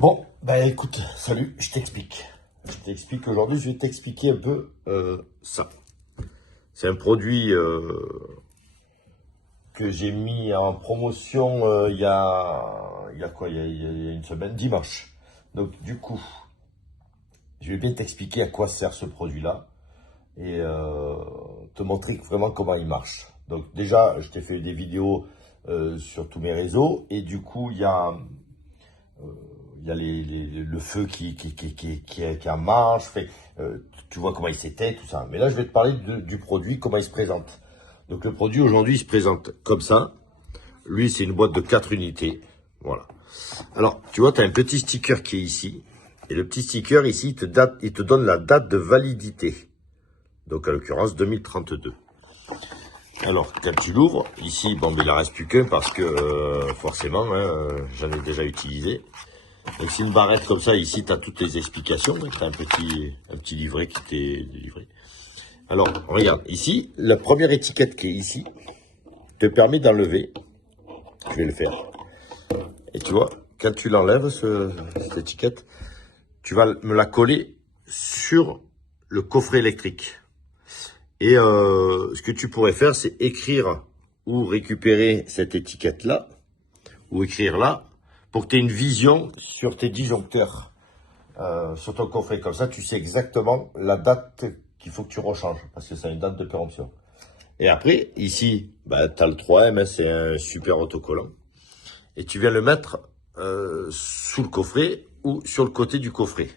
Bon, bah écoute, salut, je t'explique. Aujourd'hui, je vais t'expliquer un peu ça. C'est un produit que j'ai mis en promotion il y a quoi, il y a une semaine, dimanche. Donc du coup, je vais bien t'expliquer à quoi sert ce produit-là et te montrer vraiment comment il marche. Donc déjà, je t'ai fait des vidéos sur tous mes réseaux et du coup, il y a le feu qui en marche, tu vois comment il s'éteint, tout ça. Mais là, je vais te parler du produit, comment il se présente. Donc le produit, aujourd'hui, il se présente comme ça. Lui, c'est une boîte de 4 unités. Voilà. Alors, tu vois, tu as un petit sticker qui est ici. Et le petit sticker, ici, il te donne la date de validité. Donc, à l'occurrence, 2032. Alors, quand tu l'ouvres, ici, bon, mais il en reste plus qu'un parce que, forcément, hein, j'en ai déjà utilisé. Donc c'est une barrette comme ça, ici tu as toutes les explications, tu as un petit livret qui t'est livré. Alors regarde, ici, la première étiquette qui est ici, te permet d'enlever, je vais le faire, et tu vois, quand tu l'enlèves, cette étiquette, tu vas me la coller sur le coffret électrique. Et ce que tu pourrais faire, c'est écrire ou récupérer cette étiquette-là, ou écrire là, pour que tu aies une vision sur tes disjoncteurs, sur ton coffret. Comme ça, tu sais exactement la date qu'il faut que tu rechanges, parce que c'est une date de péremption. Et après, ici, bah, tu as le 3M, hein, c'est un super autocollant. Et tu viens le mettre sous le coffret ou sur le côté du coffret.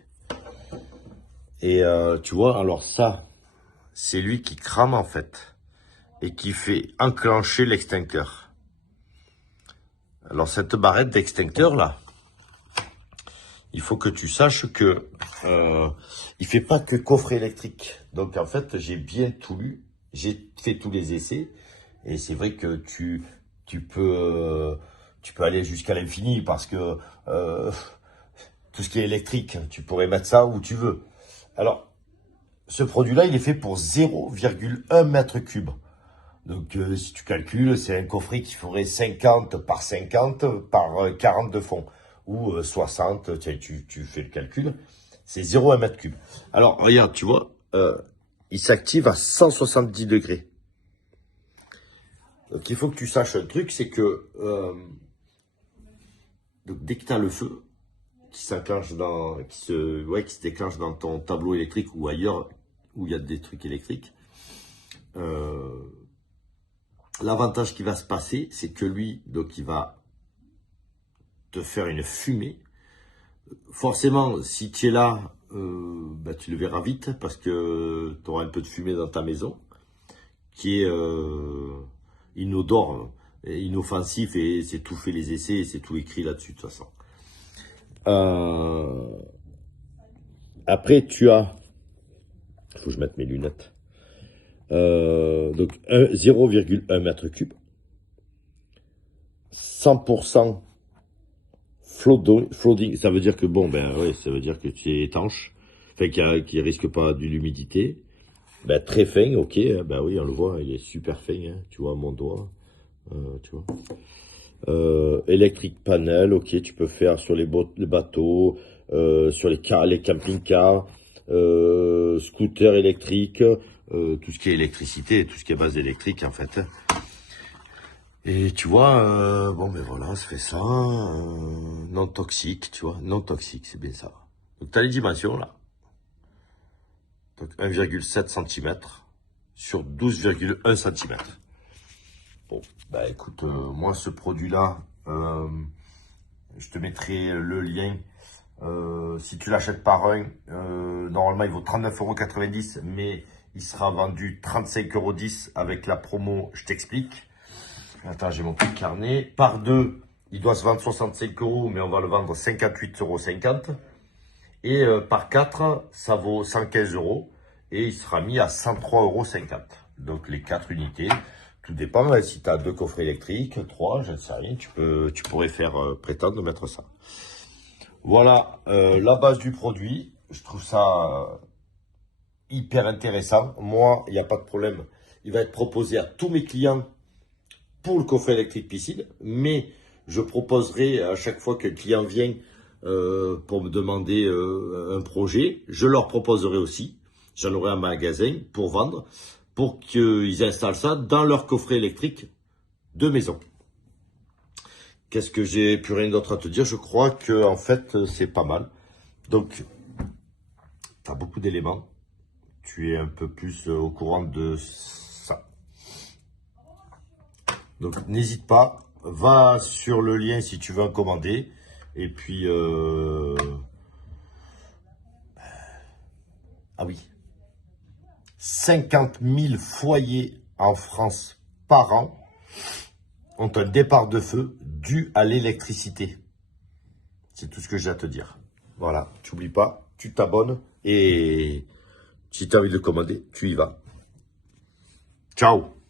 Et tu vois, alors ça, c'est lui qui crame en fait, et qui fait enclencher l'extincteur. Alors cette barrette d'extincteur là, il faut que tu saches que il fait pas que coffret électrique. Donc en fait, j'ai bien tout lu, j'ai fait tous les essais et c'est vrai que tu peux aller jusqu'à l'infini parce que tout ce qui est électrique, tu pourrais mettre ça où tu veux. Alors ce produit-là, il est fait pour 0,1 mètre cube. Donc si tu calcules, c'est un coffret qui ferait 50 par 50 par 40 de fond. Ou 60, tiens, tu fais le calcul, c'est 0,1 mètre cube. Alors regarde, tu vois, il s'active à 170 degrés. Donc il faut que tu saches un truc, c'est que donc, dès que tu as le feu qui s'enclenche qui se déclenche dans ton tableau électrique ou ailleurs où il y a des trucs électriques, l'avantage qui va se passer, c'est que lui, donc il va te faire une fumée. Forcément, si tu es là, bah, tu le verras vite parce que tu auras un peu de fumée dans ta maison qui est inodore, inoffensif et c'est tout fait les essais et c'est tout écrit là-dessus de toute façon. Après, tu as, il faut que je mette mes lunettes. Donc 0,1 mètre cube, 100% flooding, ça veut dire que bon, ben ouais, ça veut dire que tu es étanche, enfin qui risque pas de l'humidité. Ben très fin, ok, ben oui, on le voit, il est super fin, hein, tu vois mon doigt, tu vois. Electric panel, ok, tu peux faire sur les bateaux, sur les camping-cars, scooters électriques, tout ce qui est électricité, tout ce qui est base électrique en fait. Et tu vois, bon ben voilà, ça fait ça, non toxique, tu vois, non toxique, c'est bien ça. Donc tu as les dimensions là. Donc 1,7 cm sur 12,1 cm. Bon, bah écoute, moi ce produit-là, je te mettrai le lien. Si tu l'achètes par un, normalement il vaut 39,90 €, mais il sera vendu 35,10 € avec la promo, je t'explique. Attends, j'ai mon petit carnet. Par deux, il doit se vendre 65 €, mais on va le vendre 58,50 €. Et par 4, ça vaut 115 € et il sera mis à 103,50 €. Donc les 4 unités, tout dépend. Hein, si tu as 2 coffrets électriques, 3, je ne sais rien, tu pourrais faire prétendre de mettre ça. Voilà la base du produit. Je trouve ça hyper intéressant. Moi, il n'y a pas de problème. Il va être proposé à tous mes clients pour le coffret électrique piscine, mais je proposerai à chaque fois qu'un client vient pour me demander un projet. Je leur proposerai aussi, j'en aurai un magasin pour vendre, pour qu'ils installent ça dans leur coffret électrique de maison. Qu'est-ce que j'ai plus rien d'autre à te dire? Je crois que en fait c'est pas mal. Donc, tu as beaucoup d'éléments. Tu es un peu plus au courant de ça. Donc, n'hésite pas. Va sur le lien si tu veux en commander. Et puis, ah oui, 50 000 foyers en France par an ont un départ de feu dû à l'électricité. C'est tout ce que j'ai à te dire. Voilà, tu n'oublies pas, tu t'abonnes et si tu as envie de commander, tu y vas. Ciao!